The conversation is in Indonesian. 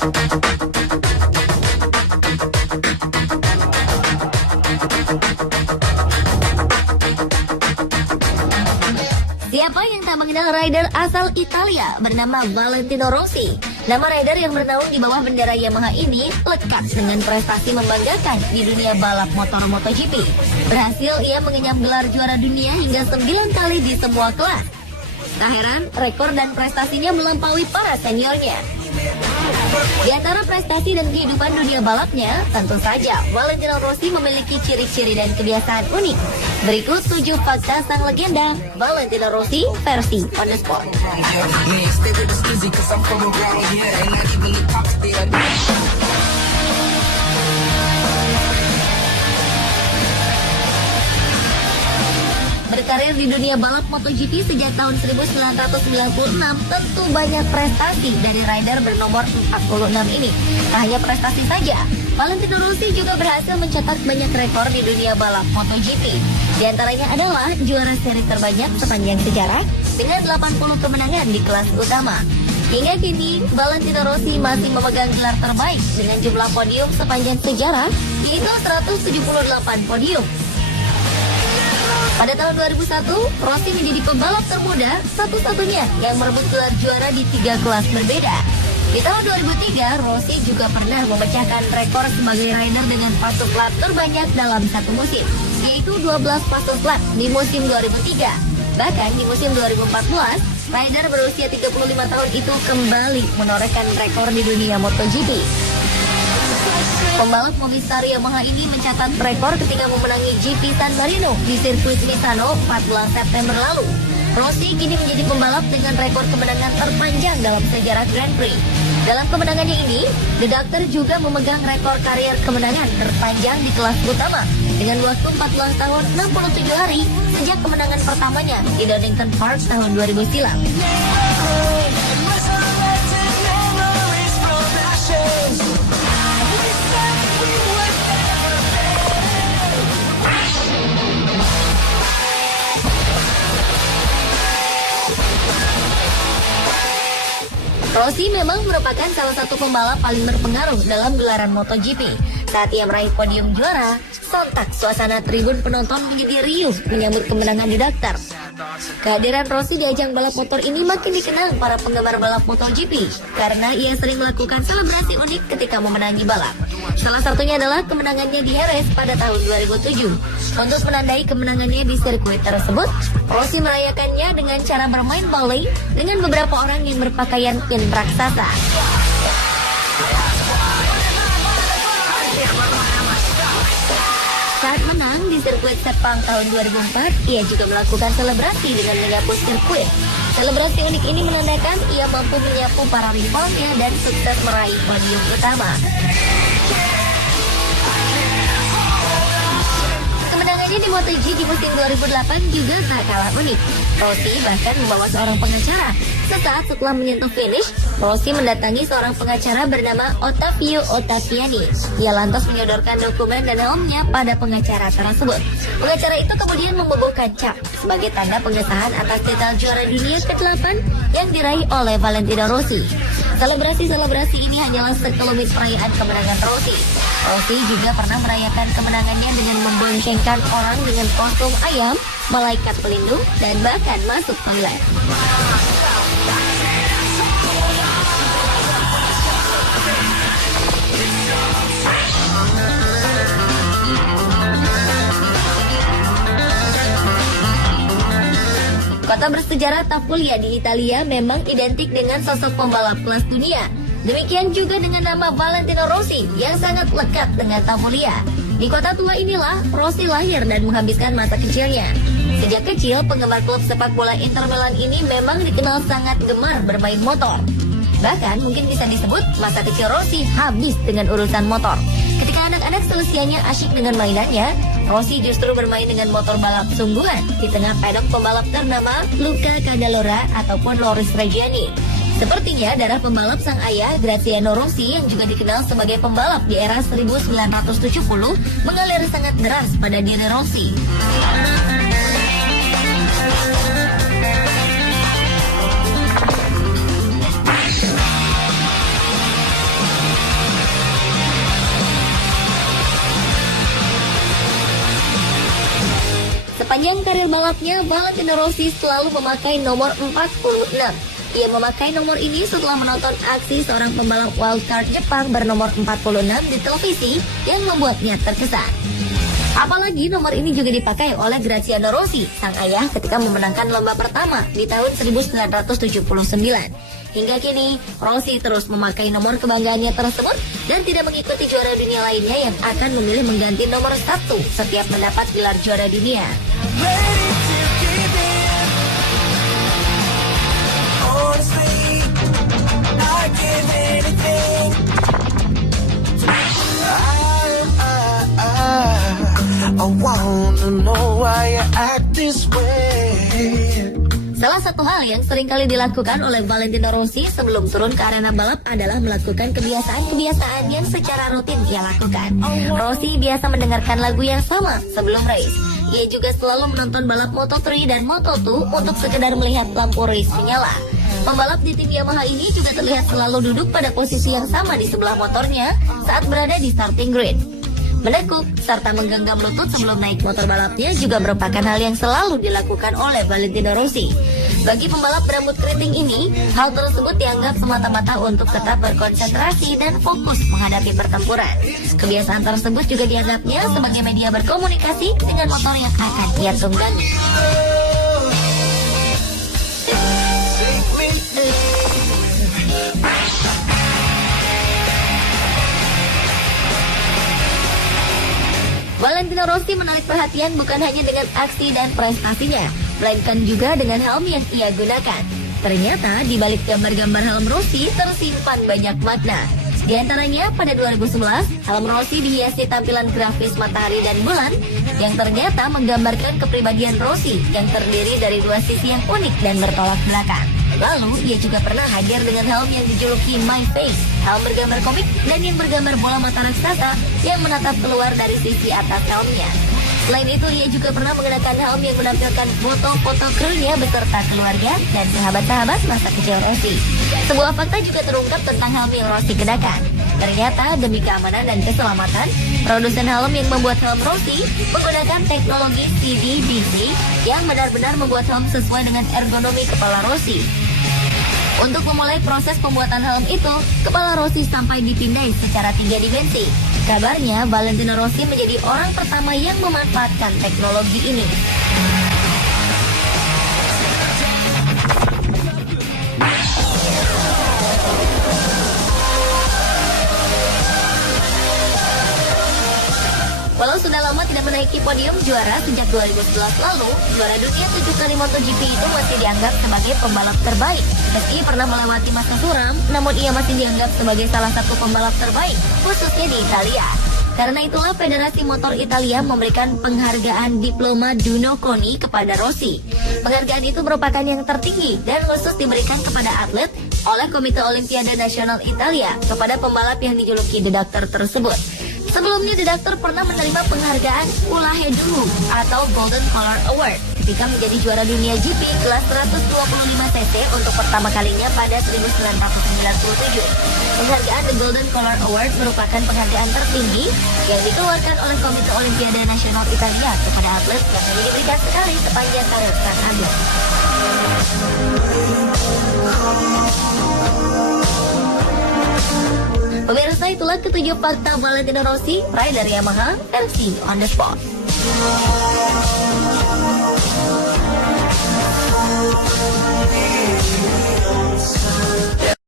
Siapa yang tak mengenal rider asal Italia bernama Valentino Rossi? Nama rider yang bernaung di bawah bendera Yamaha ini lekat dengan prestasi membanggakan di dunia balap motor MotoGP. Berhasil ia mengenyam gelar juara dunia hingga 9 kali di semua kelas. Tak heran, rekor dan prestasinya melampaui para seniornya. Di antara prestasi dan kehidupan dunia balapnya, tentu saja Valentino Rossi memiliki ciri-ciri dan kebiasaan unik. Berikut 7 fakta sang legenda Valentino Rossi versi On The Spot. Berkarir di dunia balap MotoGP sejak tahun 1996, tentu banyak prestasi dari rider bernomor 46 ini. Tak hanya prestasi saja, Valentino Rossi juga berhasil mencetak banyak rekor di dunia balap MotoGP. Di antaranya adalah juara seri terbanyak sepanjang sejarah dengan 80 kemenangan di kelas utama. Hingga kini, Valentino Rossi masih memegang gelar terbaik dengan jumlah podium sepanjang sejarah, yaitu 178 podium. Pada tahun 2001, Rossi menjadi pembalap termuda satu-satunya yang merebut gelar juara di 3 kelas berbeda. Di tahun 2003, Rossi juga pernah memecahkan rekor sebagai rider dengan fase lap terbanyak dalam satu musim, yaitu 12 fase lap di musim 2003. Bahkan di musim 2014, rider berusia 35 tahun itu kembali menorehkan rekor di dunia MotoGP. Pembalap Movistar Yamaha ini mencatat rekor ketika memenangi GP San Marino di sirkuit Misano 14 September lalu. Rossi kini menjadi pembalap dengan rekor kemenangan terpanjang dalam sejarah Grand Prix. Dalam kemenangannya ini, The Doctor juga memegang rekor karier kemenangan terpanjang di kelas utama dengan waktu 14 tahun 67 hari sejak kemenangan pertamanya di Donington Park tahun 2000 silam. Rossi memang merupakan salah satu pembalap paling berpengaruh dalam gelaran MotoGP. Saat ia meraih podium juara, sontak suasana tribun penonton menjadi riuh menyambut kemenangan di Dakar. Kehadiran Rossi di ajang balap motor ini makin dikenal para penggemar balap MotoGP karena ia sering melakukan selebrasi unik ketika memenangi balap. Salah satunya adalah kemenangannya di Jerez pada tahun 2007. Untuk menandai kemenangannya di sirkuit tersebut, Rossi merayakannya dengan cara bermain bowling dengan beberapa orang yang berpakaian pin raksasa. Saat menang di sirkuit Sepang tahun 2004, ia juga melakukan selebrasi dengan menyapu sirkuit. Selebrasi unik ini menandakan ia mampu menyapu para rivalnya dan sukses meraih podium utama. Kemenangannya di MotoGP musim 2008 juga tak kalah unik. Rossi bahkan membawa seorang pengacara. Sesaat setelah menyentuh finish, Rossi mendatangi seorang pengacara bernama Ottavio Ottaviani. Ia lantas menyodorkan dokumen dan helmnya pada pengacara tersebut. Pengacara itu kemudian membubuhkan cap sebagai tanda pengesahan atas titel juara dunia ke-8 yang diraih oleh Valentino Rossi. Selebrasi-selebrasi ini hanyalah sekelumit perayaan kemenangan Rossi. Rossi juga pernah merayakan kemenangannya dengan memboncengkan orang dengan kostum ayam, malaikat pelindung, dan bahkan masuk toilet. Kota bersejarah Tapulia di Italia memang identik dengan sosok pembalap kelas dunia. Demikian juga dengan nama Valentino Rossi yang sangat lekat dengan Tapulia. Di kota tua inilah Rossi lahir dan menghabiskan masa kecilnya. Sejak kecil, penggemar klub sepak bola Inter Milan ini memang dikenal sangat gemar bermain motor. Bahkan mungkin bisa disebut masa kecil Rossi habis dengan urusan motor. Ketika anak-anak seusianya asyik dengan mainannya, Rossi justru bermain dengan motor balap sungguhan di tengah pedok pembalap ternama Luca Cadalora ataupun Loris Reggiani. Sepertinya darah pembalap sang ayah Graziano Rossi yang juga dikenal sebagai pembalap di era 1970 mengalir sangat deras pada diri Rossi. Sepanjang karir balapnya, Valentino Rossi selalu memakai nomor 46. Ia memakai nomor ini setelah menonton aksi seorang pembalap wildcard Jepang bernomor 46 di televisi yang membuatnya terkesan. Apalagi nomor ini juga dipakai oleh Graziano Rossi, sang ayah ketika memenangkan lomba pertama di tahun 1979. Hingga kini, Rossi terus memakai nomor kebanggaannya tersebut dan tidak mengikuti juara dunia lainnya yang akan memilih mengganti nomor 1 setiap mendapat gelar juara dunia. Salah satu hal yang sering kali dilakukan oleh Valentino Rossi sebelum turun ke arena balap adalah melakukan kebiasaan-kebiasaan yang secara rutin ia lakukan. Rossi biasa mendengarkan lagu yang sama sebelum race. Ia juga selalu menonton balap Moto3 dan Moto2 untuk sekedar melihat lampu race menyala. Pembalap di tim Yamaha ini juga terlihat selalu duduk pada posisi yang sama di sebelah motornya saat berada di starting grid. Menekuk serta menggenggam lutut sebelum naik motor balapnya juga merupakan hal yang selalu dilakukan oleh Valentino Rossi. Bagi pembalap berambut keriting ini, hal tersebut dianggap semata-mata untuk tetap berkonsentrasi dan fokus menghadapi pertempuran. Kebiasaan tersebut juga dianggapnya sebagai media berkomunikasi dengan motor yang akan ia tunggangi. Valentino Rossi menarik perhatian bukan hanya dengan aksi dan prestasinya, melainkan juga dengan helm yang ia gunakan. Ternyata di balik gambar-gambar helm Rossi tersimpan banyak makna. Di antaranya pada 2011, helm Rossi dihiasi tampilan grafis matahari dan bulan yang ternyata menggambarkan kepribadian Rossi yang terdiri dari dua sisi yang unik dan bertolak belakang. Lalu, ia juga pernah hadir dengan helm yang dijuluki My Face, helm bergambar komik dan yang bergambar bola mata raksasa yang menatap keluar dari sisi atas helmnya. Selain itu, ia juga pernah mengenakan helm yang menampilkan foto-foto krunya beserta keluarga dan sahabat-sahabat masa kecil Rossi. Sebuah fakta juga terungkap tentang helm yang Rossi kenakan. Ternyata, demi keamanan dan keselamatan, produsen helm yang membuat helm Rossi menggunakan teknologi CDBC yang benar-benar membuat helm sesuai dengan ergonomi kepala Rossi. Untuk memulai proses pembuatan helm itu, kepala Rossi sampai dipindai secara 3 dimensi. Kabarnya, Valentino Rossi menjadi orang pertama yang memanfaatkan teknologi ini. Walau sudah lama tidak menaiki podium juara sejak 2011 lalu, juara dunia 7 kali MotoGP itu masih dianggap sebagai pembalap terbaik. Meski pernah melewati masa suram, namun ia masih dianggap sebagai salah satu pembalap terbaik, khususnya di Italia. Karena itulah Federasi Motor Italia memberikan penghargaan Diploma Duno Coni kepada Rossi. Penghargaan itu merupakan yang tertinggi dan khusus diberikan kepada atlet oleh Komite Olimpiade Nasional Italia kepada pembalap yang dijuluki The Doctor tersebut. Sebelumnya, The Doctor pernah menerima penghargaan Ulahedu atau Golden Collar Award ketika menjadi juara dunia GP kelas 125cc untuk pertama kalinya pada 1997. Penghargaan The Golden Collar Award merupakan penghargaan tertinggi yang dikeluarkan oleh Komite Olimpiade Nasional Italia kepada atlet yang hanya diberikan sekali sepanjang karir sang atlet. Pemirsa, itulah ketujuh fakta Valentino Rossi, rider Yamaha, versi on the spot.